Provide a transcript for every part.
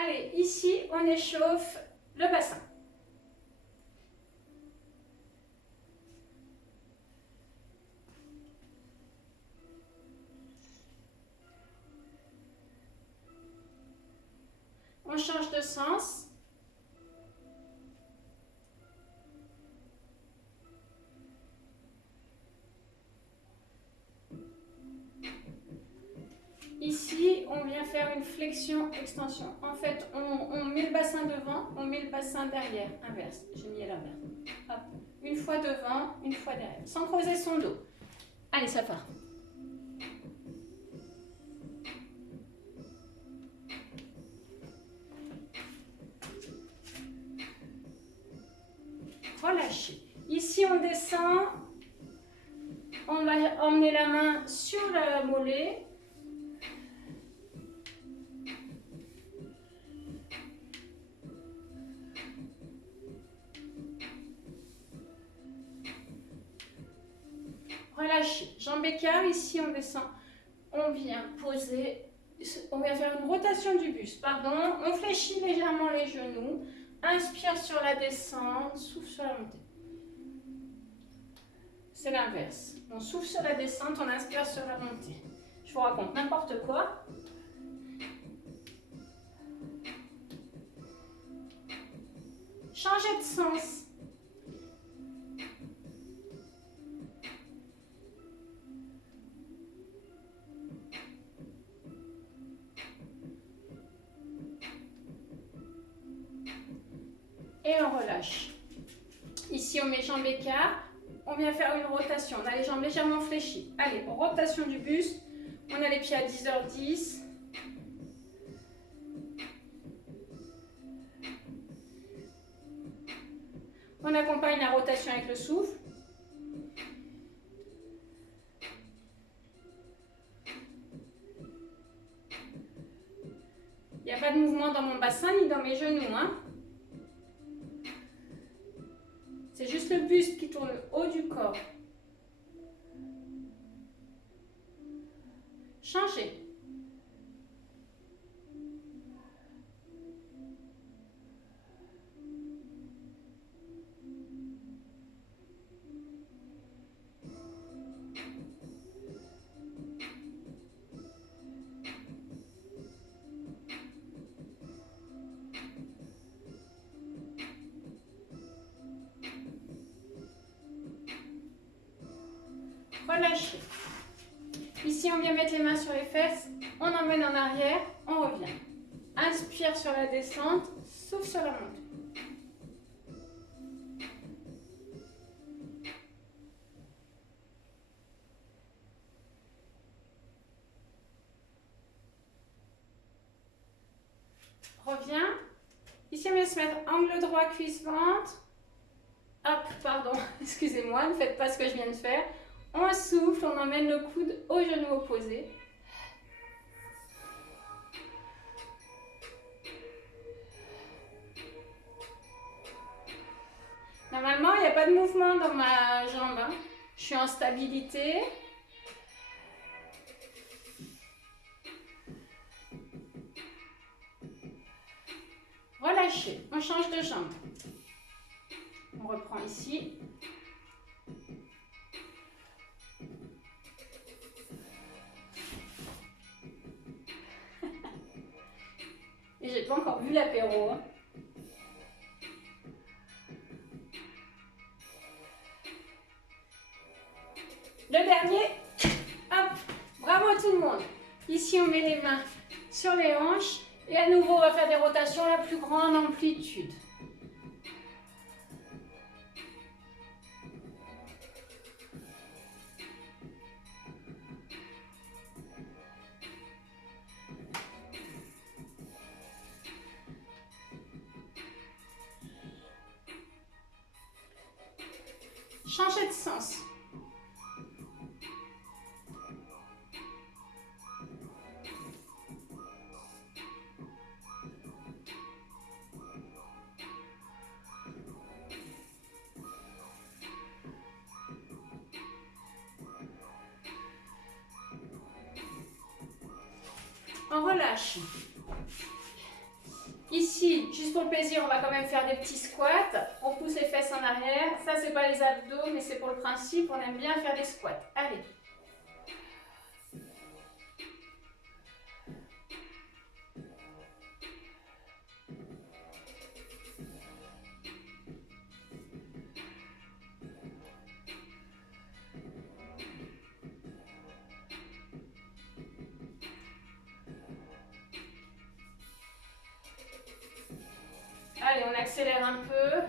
Allez, ici, on échauffe le bassin. On change de sens. Ici, on vient faire une flexion-extension. En fait, on met le bassin devant, on met le bassin derrière. Inverse, j'ai mis à l'inverse. Hop. Une fois devant, une fois derrière. Sans creuser son dos. Allez, ça part. Relâchez. Ici, on descend. On va emmener la main sur le mollet. Relâchez. Jambes écart. Ici, on descend. On vient poser. On vient faire une rotation du buste. Pardon. On fléchit légèrement les genoux. Inspire sur la descente. Souffle sur la montée. C'est l'inverse. On souffle sur la descente, on inspire sur la montée. Je vous raconte n'importe quoi. Changez de sens. Et on relâche. Ici, on met jambes écart. On vient faire une rotation. On a les jambes légèrement fléchies. Allez, rotation du buste. On a les pieds à 10h10. On accompagne la rotation avec le souffle. Il n'y a pas de mouvement dans mon bassin ni dans mes genoux, hein. C'est juste le buste qui tourne le haut du corps. Changez. Relâchez. Ici, on vient mettre les mains sur les fesses. On emmène en arrière. On revient. Inspire sur la descente. Souffle sur la montée. Reviens. Ici, on vient se mettre angle droit, cuisse, ventre. Hop, pardon, excusez-moi, ne faites pas ce que je viens de faire. On souffle, on emmène le coude au genou opposé. Normalement, il n'y a pas de mouvement dans ma jambe, hein. Je suis en stabilité. Relâchez, on change de jambe. On reprend ici. Et j'ai pas encore vu l'apéro, hein. Le dernier, hop, bravo à tout le monde. Ici, on met les mains sur les hanches et à nouveau, on va faire des rotations à la plus grande amplitude. Changez de sens. On relâche. Ici, juste pour le plaisir, on va quand même faire des petits squats. On pousse les fesses en arrière. Ça, c'est pas les abdos, mais c'est pour le principe. On aime bien faire des squats. Allez. Allez, on accélère un peu.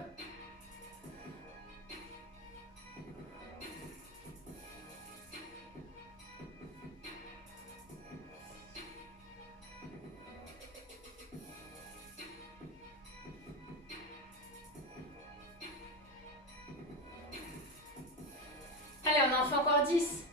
Allez, on en fait encore 10.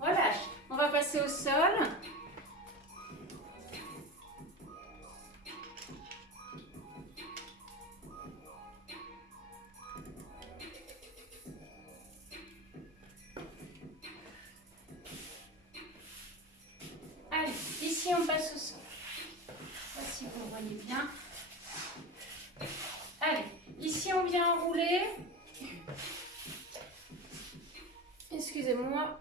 Relâche. On va passer au sol. Allez, ici on passe au sol. Voici, vous voyez bien. Allez, ici on vient enrouler. Excusez-moi.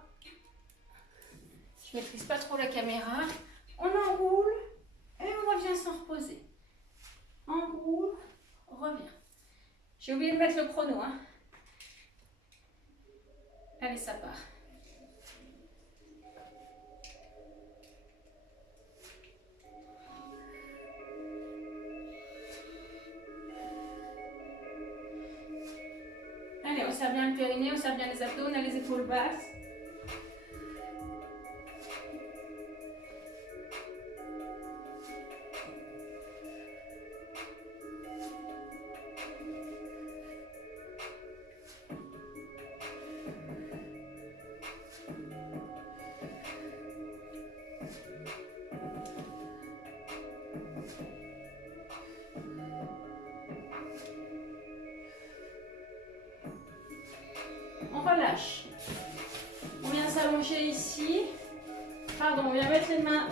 Je ne maîtrise pas trop la caméra. On enroule et on revient sans reposer. Enroule, revient. J'ai oublié de mettre le chrono. Hein. Allez, ça part. Allez, on serre bien le périnée, on serre bien les abdos, on a les épaules basses. On relâche. On vient s'allonger ici. Pardon, on vient mettre les mains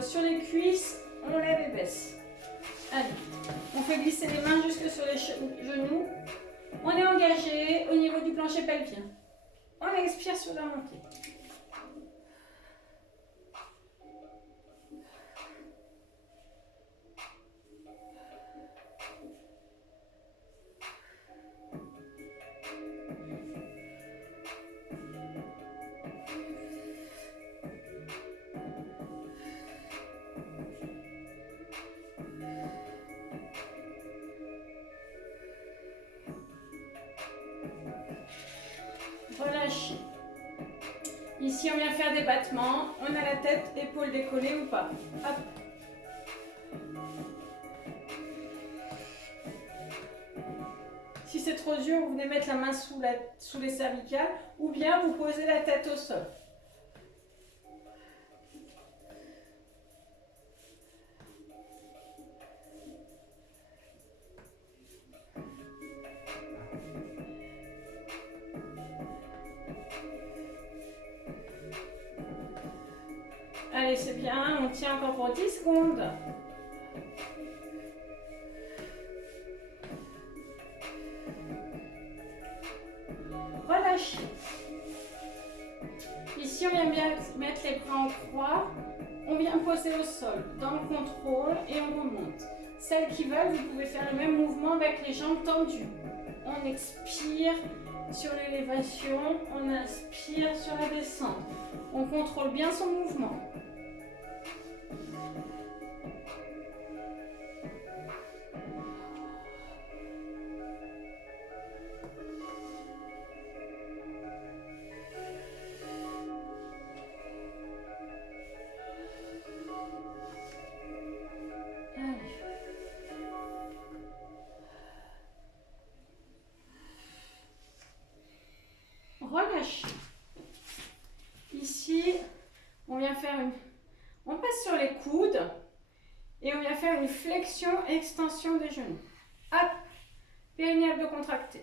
sur les cuisses. On lève et baisse. Allez, on fait glisser les mains jusque sur les genoux. On est engagé au niveau du plancher pelvien. On expire sur la montée. Relâchez. Ici, on vient faire des battements. On a la tête, épaules décollées ou pas. Hop. Si c'est trop dur, vous venez mettre la main sous les cervicales ou bien vous posez la tête au sol. Allez, c'est bien. On tient encore pour 10 secondes. Relâchez. Ici, on vient bien mettre les bras en croix. On vient poser au sol dans le contrôle et on remonte. Celles qui veulent, vous pouvez faire le même mouvement avec les jambes tendues. On expire sur l'élévation, on inspire sur la descente. On contrôle bien son mouvement. Relâchez. Ici, on vient faire une... On passe sur les coudes et on vient faire une flexion, extension des genoux. Hop, périnée abdo-contracté.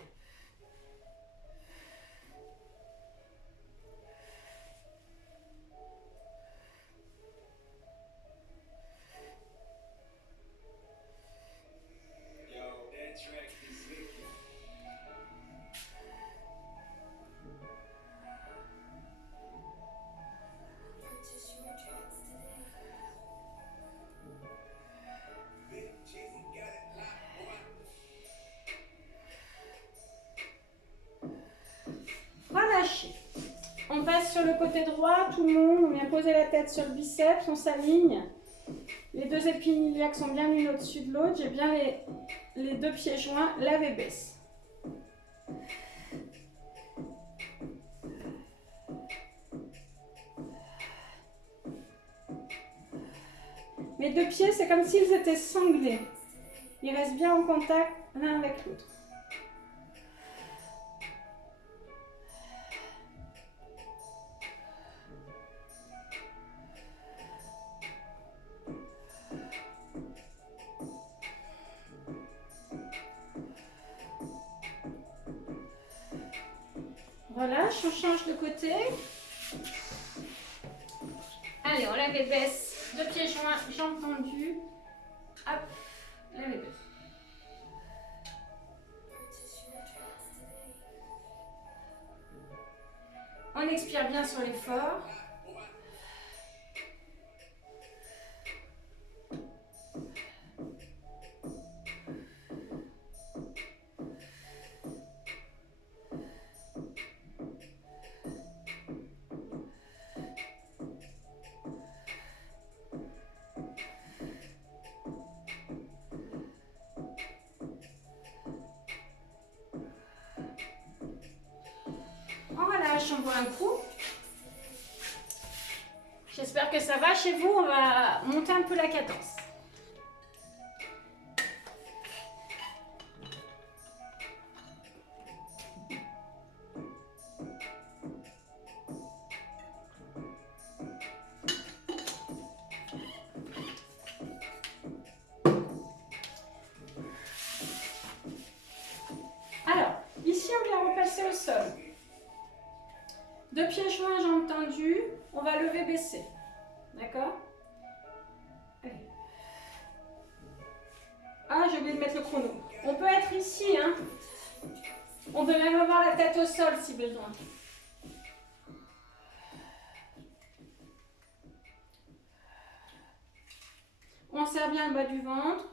Relâchez. On passe sur le côté droit, tout le monde, on vient poser la tête sur le biceps, on s'aligne. Les deux épines iliaques sont bien l'une au-dessus de l'autre. J'ai bien les deux pieds joints, lève et baisse. Mes deux pieds, c'est comme s'ils étaient sanglés. Ils restent bien en contact l'un avec l'autre. Relâche, on change de côté. Allez, on lève et baisse. Deux pieds joints, jambes tendues. Hop, lève et baisse. On expire bien sur l'effort. On boit un coup. J'espère que ça va chez vous. On va monter un peu la cadence. Alors, ici on vient repasser au sol. Deux pieds joints, jambes tendues, on va lever, baisser. D'accord? Ah, j'ai oublié de mettre le chrono. On peut être ici, hein? On peut même avoir la tête au sol si besoin. On serre bien le bas du ventre.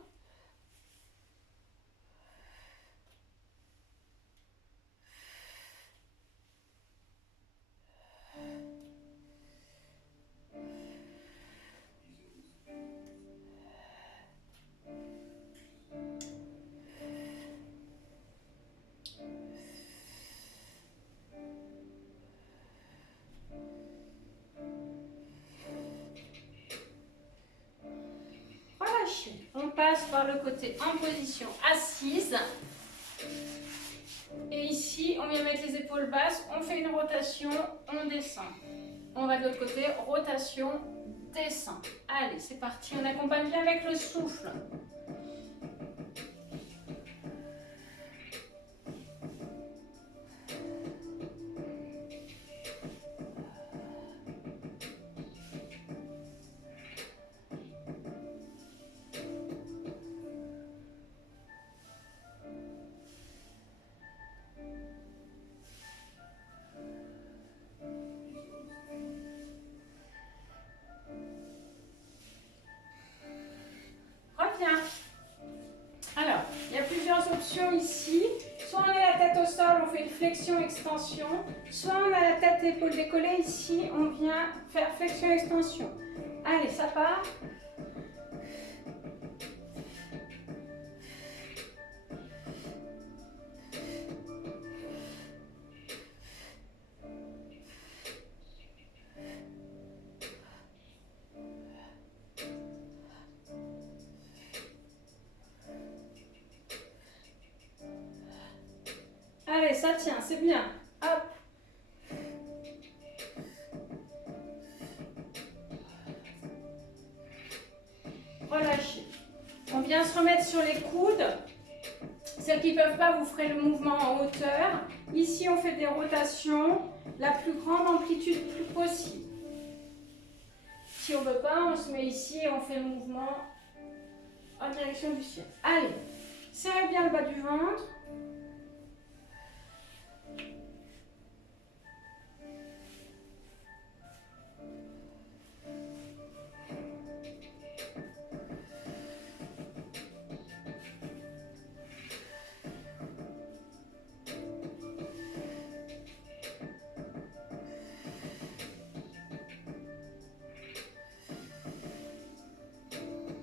On passe par le côté en position assise. Et ici, on vient mettre les épaules basses, on fait une rotation, on descend. On va de l'autre côté, rotation, descend. Allez, c'est parti, on accompagne bien avec le souffle. Alors, il y a plusieurs options ici. Soit on est la tête au sol, on fait une flexion-extension. Soit on a la tête et l'épaule décollée. Ici, on vient faire flexion-extension. Allez, ça part. Allez, ça tient, c'est bien. Hop. relâchez. On vient se remettre sur les coudes. Celles qui ne peuvent pas, vous ferez le mouvement en hauteur. Ici, on fait des rotations, la plus grande amplitude possible. Si on ne peut pas, on se met ici et on fait le mouvement en direction du ciel. Allez, serrez bien le bas du ventre.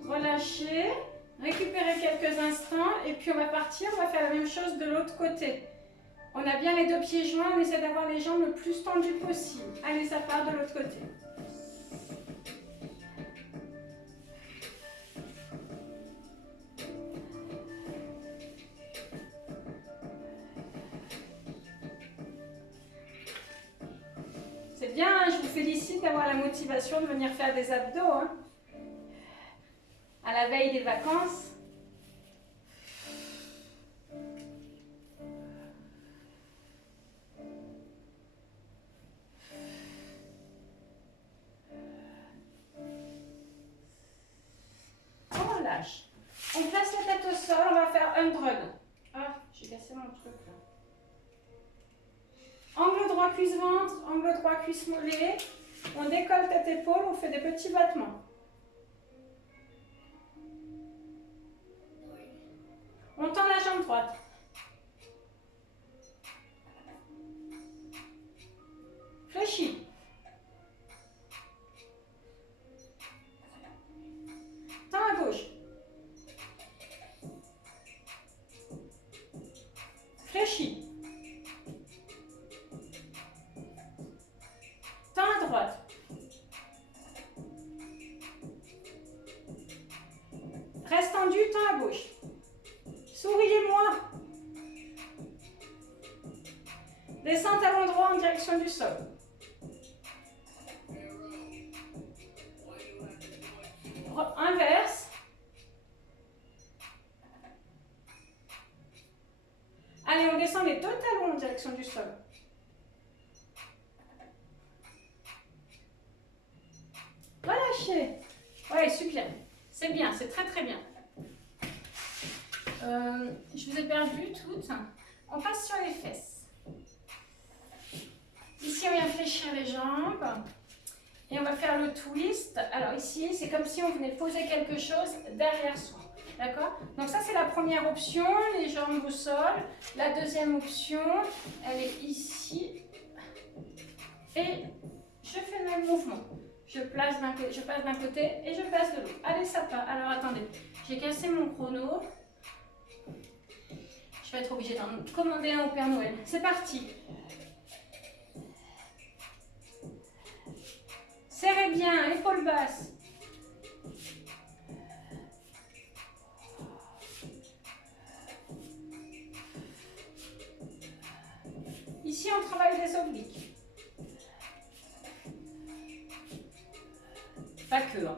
Relâchez, récupérez quelques instants et puis on va partir, on va faire la même chose de l'autre côté. On a bien les deux pieds joints, on essaie d'avoir les jambes le plus tendues possible. Allez, ça part de l'autre côté. C'est bien, hein, je vous félicite d'avoir la motivation de venir faire des abdos. Hein. À la veille des vacances. On relâche. On place la tête au sol, on va faire un drug. Ah, j'ai cassé mon truc là. Angle droit cuisse-ventre, angle droit cuisse-mollet. On décolle tête-épaule, on fait des petits battements. On tend la jambe droite. Fléchis. Tends à gauche. Fléchis. Tends à droite. Reste tendu, tends à gauche. Souriez-moi. Descends talon droit en direction du sol. Inverse. Allez, on descend les deux talons en direction du sol. Relâchez. Ouais, super. C'est bien, c'est très très bien. Je vous ai perdu toutes. On passe sur les fesses. Ici, on vient fléchir les jambes. Et on va faire le twist. Alors ici, c'est comme si on venait poser quelque chose derrière soi. D'accord? Donc ça, c'est la première option, les jambes au sol. La deuxième option, elle est ici. Et je fais le même mouvement. Je passe d'un côté et je passe de l'autre. Allez, ça part. Alors attendez, j'ai cassé mon chrono. Je vais être obligée d'en commander un au Père Noël. C'est parti. Serrez bien, épaules basses. Ici, on travaille les obliques. Pas que. Hein.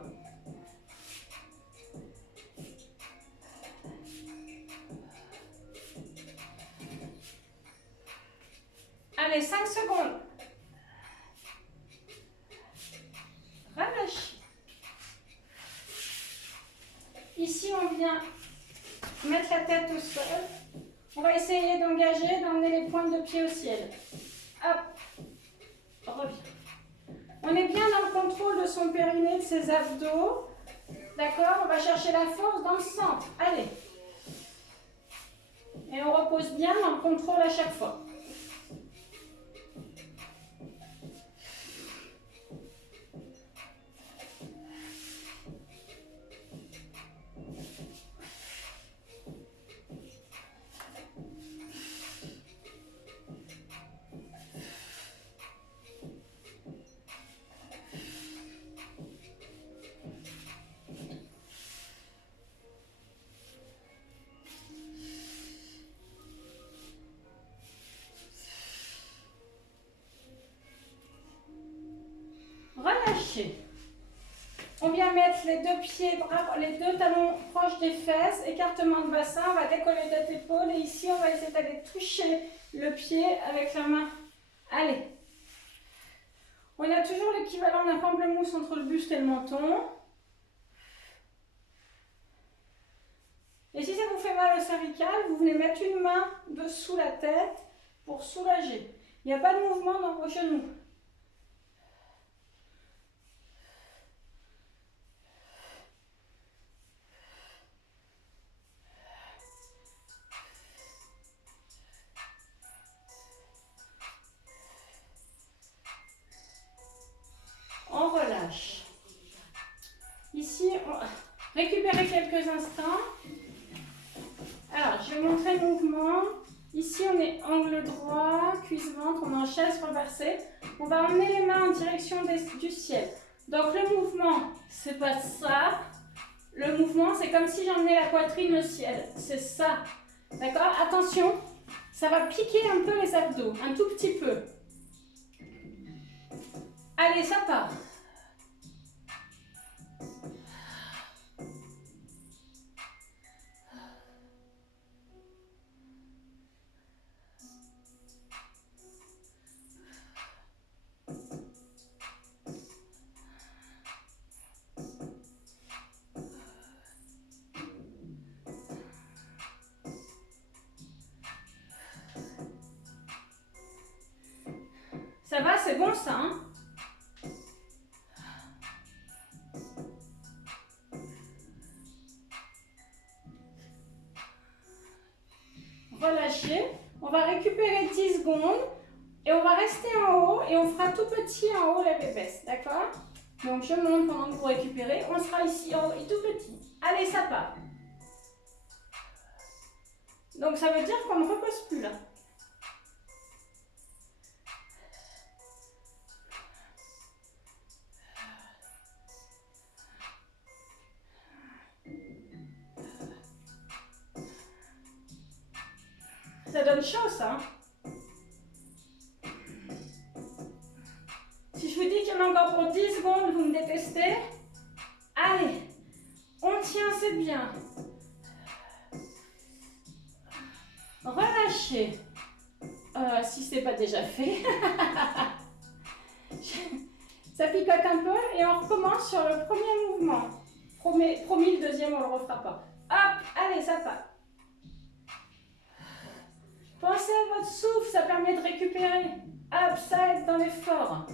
Allez, 5 secondes. Relâchez. Ici, on vient mettre la tête au sol. On va essayer d'engager, d'emmener les pointes de pied au ciel. Hop. Reviens. On est bien dans le contrôle de son périnée, de ses abdos. D'accord? On va chercher la force dans le centre. Allez. Et on repose bien dans le contrôle à chaque fois. Relâchez. On vient mettre les deux pieds, les deux talons proches des fesses, écartement de bassin, on va décoller tête épaule et ici on va essayer d'aller toucher le pied avec la main. Allez. On a toujours l'équivalent d'un pamplemousse entre le buste et le menton. Et si ça vous fait mal au cervical, vous venez mettre une main dessous la tête pour soulager. Il n'y a pas de mouvement dans vos genoux. On relâche. Ici, on va récupérer quelques instants. Alors, je vais montrer le mouvement. Ici, on est angle droit, cuisse-ventre, on est en chaise renversée. On va emmener les mains en direction du ciel. Donc, le mouvement, c'est pas ça. Le mouvement, c'est comme si j'emmenais la poitrine au ciel. C'est ça. D'accord? Attention, ça va piquer un peu les abdos, un tout petit peu. Allez, ça part. Ça va, c'est bon ça, hein? Relâchez. On va récupérer 10 secondes et on va rester en haut et on fera tout petit en haut la bébête, d'accord? Donc je monte pendant que vous récupérez. On sera ici en haut et tout petit. Allez, ça part. Donc ça veut dire qu'on ne repose plus là. Ça donne chaud, ça. Si je vous dis qu'il y en a encore pour 10 secondes, vous me détestez. Allez, on tient, c'est bien. Relâchez. Si ce n'est pas déjà fait. Ça picote un peu et on recommence sur le premier mouvement. Promis, le deuxième, on ne le refera pas. Hop, allez, ça part. Pensez à votre souffle, ça permet de récupérer. Hop, ça aide dans l'effort.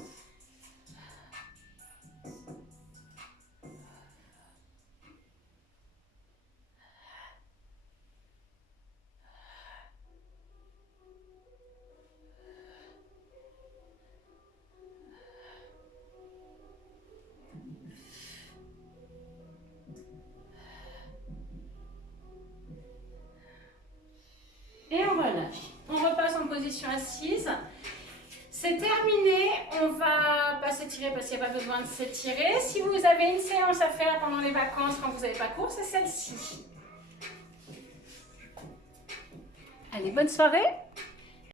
Et on relâche. On repasse en position assise. C'est terminé. On va pas s'étirer parce qu'il n'y a pas besoin de s'étirer. Si vous avez une séance à faire pendant les vacances quand vous n'avez pas cours, c'est celle-ci. Allez, bonne soirée.